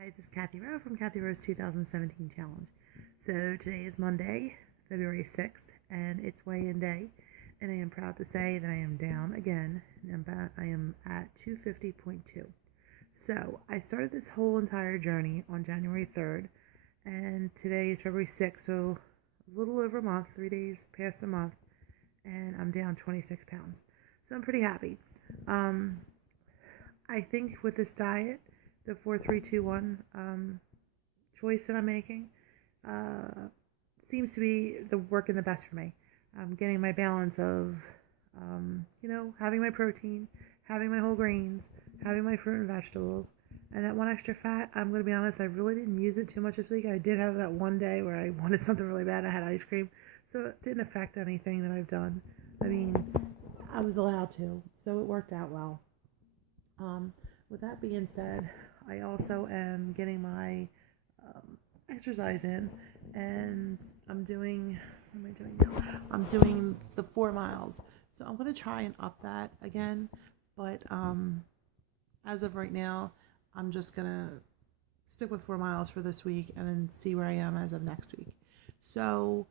Guys, it's Kathy Rowe from Kathy Rowe's 2017 Challenge. So today is Monday, February 6th, and it's weigh-in day, and I am proud to say that I am down again, and I am at 250.2. So I started this whole entire journey on January 3rd, and today is February 6th, so a little over a month, 3 days past a month, and I'm down 26 pounds. So I'm pretty happy. I think with this diet, the 4-3-2-1 choice that I'm making seems to be working the best for me. I'm getting my balance of, having my protein, having my whole grains, having my fruit and vegetables, and that one extra fat. I'm going to be honest, I really didn't use it too much this week. I did have that one day where I wanted something really bad. I had ice cream, so it didn't affect anything that I've done. I mean, I was allowed to, so it worked out well. With that being said, I also am getting my exercise in, and I'm doing, what am I doing now? I'm doing the 4 miles. So I'm going to try and up that again, but as of right now, I'm just going to stick with 4 miles for this week and then see where I am as of next week. So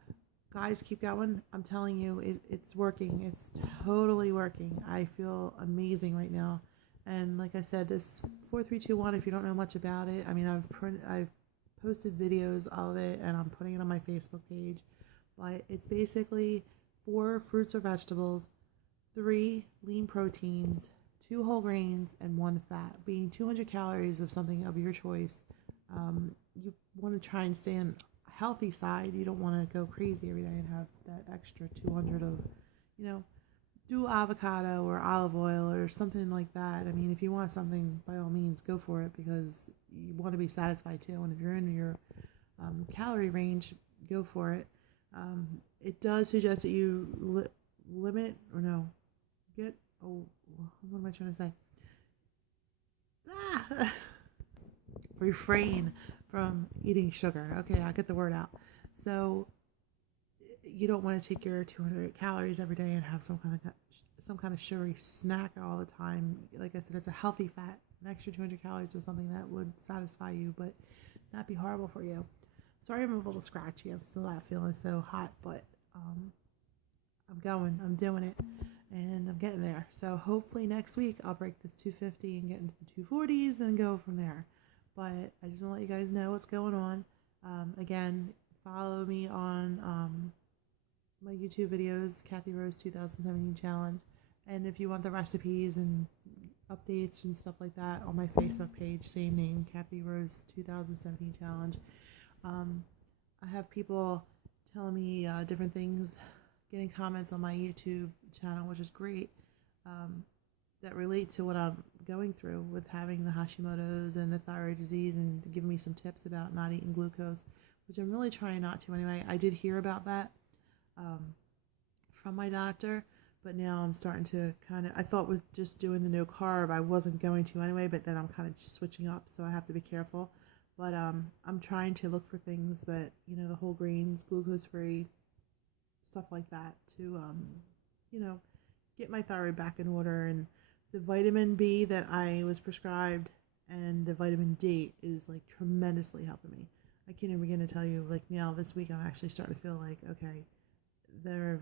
guys, keep going. I'm telling you, it's working. It's totally working. I feel amazing right now. And like I said, this 4-3-2-1, if you don't know much about it, I mean, I've posted videos of it and I'm putting it on my Facebook page. But it's basically 4 fruits or vegetables, 3 lean proteins, 2 whole grains, and 1 fat, being 200 calories of something of your choice. You want to try and stay on a healthy side. You don't want to go crazy every day and have that extra 200 of, do avocado or olive oil or something like that. I mean, if you want something, by all means, go for it, because you want to be satisfied too. And if you're in your calorie range, go for it. It does suggest that you what am I trying to say? Refrain from eating sugar. Okay, I'll get the word out. So you don't want to take your 200 calories every day and have some kind of sugary snack all the time. Like I said, it's a healthy fat. An extra 200 calories is something that would satisfy you, but not be horrible for you. Sorry, I'm a little scratchy. I'm still not feeling so hot, but I'm doing it, and I'm getting there. So hopefully next week I'll break this 250 and get into the 240s and go from there. But I just want to let you guys know what's going on. Again, follow me on my YouTube videos, Kathy Rowe's 2017 Challenge. And if you want the recipes and updates and stuff like that, on my Facebook page, same name, Kathy Rowe's 2017 Challenge. I have people telling me different things, getting comments on my YouTube channel, which is great, that relate to what I'm going through with having the Hashimoto's and the thyroid disease, and giving me some tips about not eating glucose, which I'm really trying not to anyway. I did hear about that from my doctor, but now I'm starting to I thought with just doing the no carb I wasn't going to anyway, but then I'm kind of switching up, so I have to be careful. But I'm trying to look for things that, the whole grains, glucose free, stuff like that, to get my thyroid back in order. And the vitamin B that I was prescribed and the vitamin D is like tremendously helping me. I can't even begin to tell you, like, now this week I'm actually starting to feel like, okay, the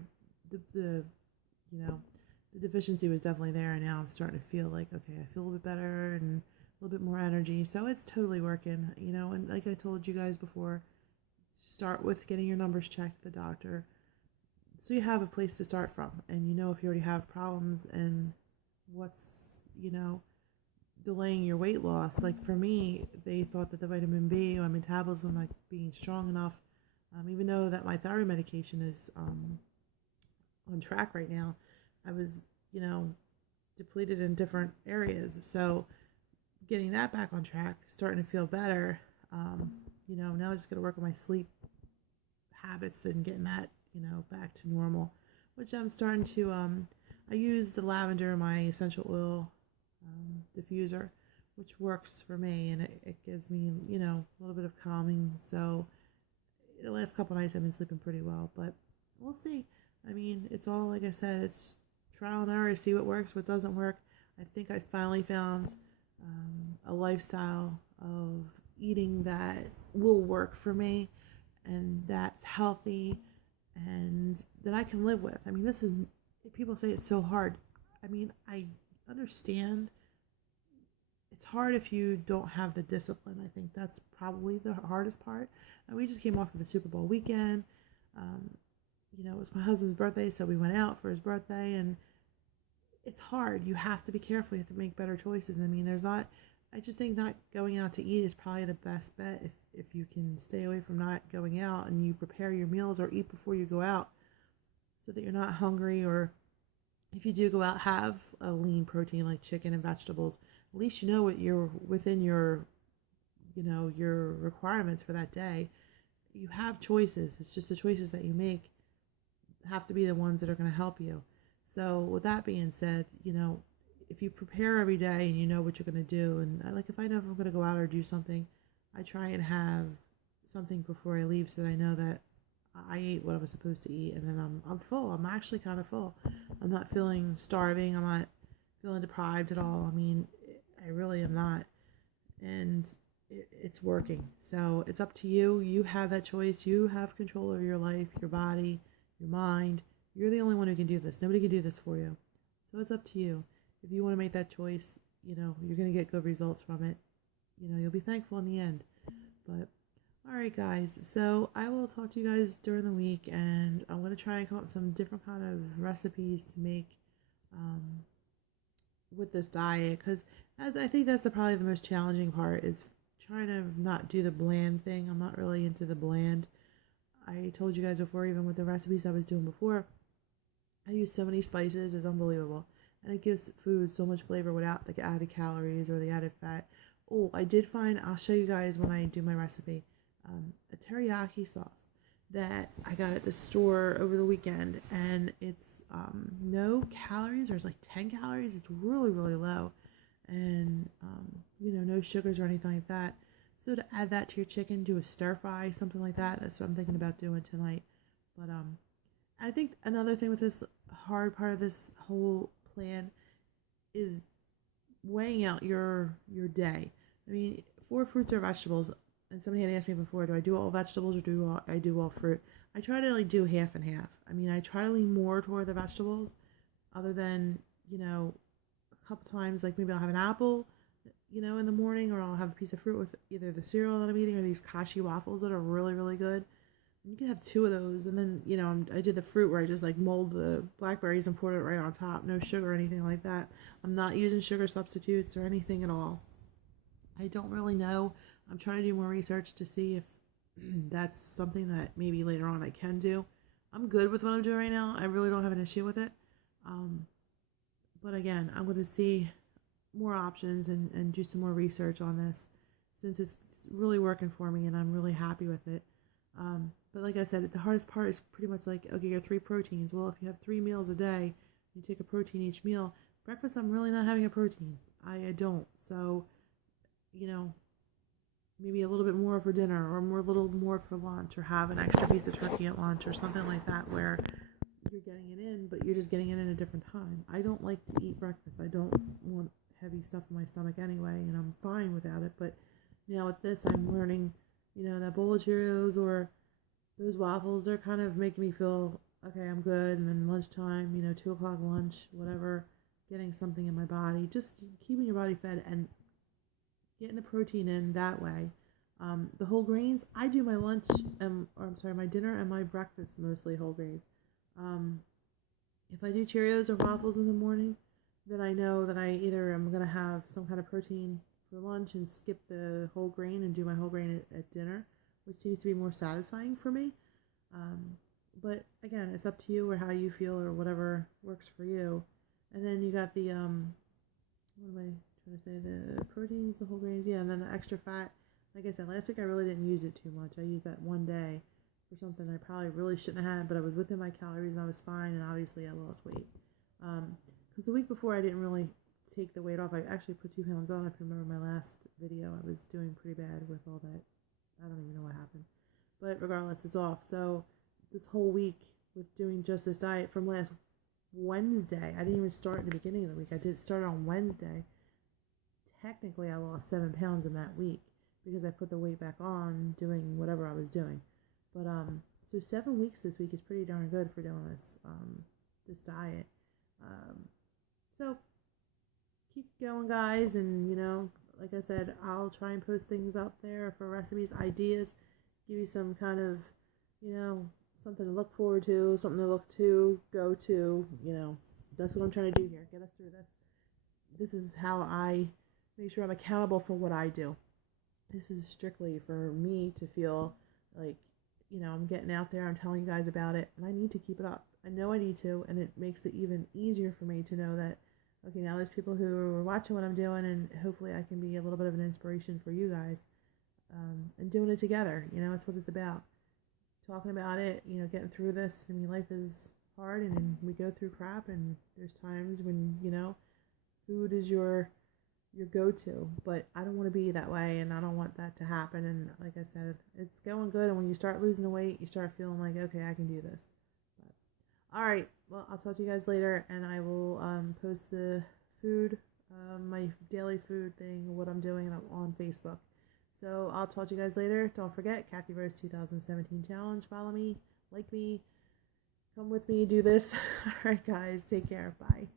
deficiency was definitely there, and now I'm starting to feel like, okay, I feel a little bit better and a little bit more energy. So it's totally working, and like I told you guys before, start with getting your numbers checked at the doctor, so you have a place to start from, and if you already have problems and what's delaying your weight loss. Like for me, they thought that the vitamin B, my metabolism like being strong enough, even though that my thyroid medication is on track right now, I was depleted in different areas. So getting that back on track, starting to feel better. Now I just got to work on my sleep habits and getting that back to normal, which I'm starting to. I use the lavender in my essential oil diffuser, which works for me, and it gives me a little bit of calming. So the last couple nights I've been sleeping pretty well, but we'll see. I mean, it's all, like I said, it's trial and error to see what works, what doesn't work. I think I finally found a lifestyle of eating that will work for me and that's healthy and that I can live with. I mean, this is, people say it's so hard. I mean, I understand it's hard if you don't have the discipline. I think that's probably the hardest part. And we just came off of the Super Bowl weekend. Um, it was my husband's birthday, so we went out for his birthday, and it's hard. You have to be careful. You have to make better choices. I mean, I just think not going out to eat is probably the best bet if you can stay away from not going out and you prepare your meals or eat before you go out so that you're not hungry, or if you do go out, have a lean protein like chicken and vegetables. At least you know what you're within your requirements for that day. You have choices. It's just the choices that you make have to be the ones that are going to help you. So with that being said, if you prepare every day and you know what you're going to do, and if I know if I'm going to go out or do something, I try and have something before I leave so that I know that I ate what I was supposed to eat, and then I'm full. I'm actually kind of full. I'm not feeling starving. I'm not feeling deprived at all. I mean, I really am not, and it's working. So it's up to you. You have that choice. You have control over your life, your body, your mind. You're the only one who can do this. Nobody can do this for you. So it's up to you. If you want to make that choice, you're going to get good results from it. You'll be thankful in the end. But all right, guys. So I will talk to you guys during the week, and I'm going to try and come up with some different kind of recipes to make with this diet, because as I think that's probably the most challenging part is trying to not do the bland thing. I'm not really into the bland. I told you guys before, even with the recipes I was doing before, I use so many spices, it's unbelievable. And it gives food so much flavor without the added calories or the added fat. Oh, I did find, I'll show you guys when I do my recipe, a teriyaki sauce that I got at the store over the weekend. And it's no calories, there's like 10 calories. It's really, really low. And, no sugars or anything like that. So to add that to your chicken, do a stir fry, something like that. That's what I'm thinking about doing tonight. But I think another thing with this hard part of this whole plan is weighing out your day. I mean, for fruits or vegetables, and somebody had asked me before, do I do all vegetables or do I do all fruit? I try to do half and half. I mean, I try to lean more toward the vegetables, other than a couple times, like maybe I'll have an apple, in the morning, or I'll have a piece of fruit with either the cereal that I'm eating or these Kashi waffles that are really, really good. You can have two of those, and then, I did the fruit where I just mold the blackberries and poured it right on top. No sugar or anything like that. I'm not using sugar substitutes or anything at all. I don't really know. I'm trying to do more research to see if that's something that maybe later on I can do. I'm good with what I'm doing right now. I really don't have an issue with it. But again, I'm going to see more options and do some more research on this, since it's really working for me and I'm really happy with it. But like I said, the hardest part is pretty much okay, your 3 proteins. Well, if you have 3 meals a day, you take a protein each meal. Breakfast, I'm really not having a protein. I don't. So, maybe a little bit more for dinner, or a little more for lunch, or have an extra piece of turkey at lunch, or something like that, where you're getting it in, but you're just getting it in a different time. I don't like to eat breakfast. I don't want heavy stuff in my stomach anyway, and I'm fine without it. But with this, I'm learning, that bowl of Cheerios or those waffles are kind of making me feel okay, I'm good. And then lunchtime, 2 o'clock lunch, whatever, getting something in my body, just keeping your body fed and getting the protein in that way. The whole grains, I do my lunch, my dinner and my breakfast mostly whole grains. If I do Cheerios or waffles in the morning, then I know that I either am going to have some kind of protein for lunch and skip the whole grain and do my whole grain at dinner, which seems to be more satisfying for me. But again, it's up to you or how you feel or whatever works for you. And then you got the, what am I trying to say? The proteins, the whole grains, yeah, and then the extra fat. Like I said, last week I really didn't use it too much. I used that one day for something I probably really shouldn't have had, but I was within my calories and I was fine, and obviously I lost weight. Because the week before I didn't really take the weight off. I actually put 2 pounds on. If you remember my last video, I was doing pretty bad with all that. I don't even know what happened. But regardless, it's off. So this whole week with doing just this diet from last Wednesday, I didn't even start in the beginning of the week. I did start on Wednesday. Technically, I lost 7 pounds in that week because I put the weight back on doing whatever I was doing. But so 7 weeks this week is pretty darn good for doing this diet. So keep going, guys, and like I said, I'll try and post things out there for recipes, ideas, give you some kind of, something to look forward to, something to look to, go to, that's what I'm trying to do here, get us through this. This is how I make sure I'm accountable for what I do. This is strictly for me to feel like, I'm getting out there, I'm telling you guys about it, and I need to keep it up. I know I need to, and it makes it even easier for me to know that, okay, now there's people who are watching what I'm doing, and hopefully I can be a little bit of an inspiration for you guys, and doing it together. That's what it's about. Talking about it, getting through this. I mean, life is hard, and we go through crap, and there's times when, food is your go-to, but I don't want to be that way, and I don't want that to happen. And like I said, it's going good, and when you start losing the weight, you start feeling like, okay, I can do this. But, all right, well, I'll talk to you guys later, and I will post the food, my daily food thing, what I'm doing on Facebook. So I'll talk to you guys later. Don't forget, Kathy Rose 2017 Challenge. Follow me, like me, come with me, do this. All right, guys, take care. Bye.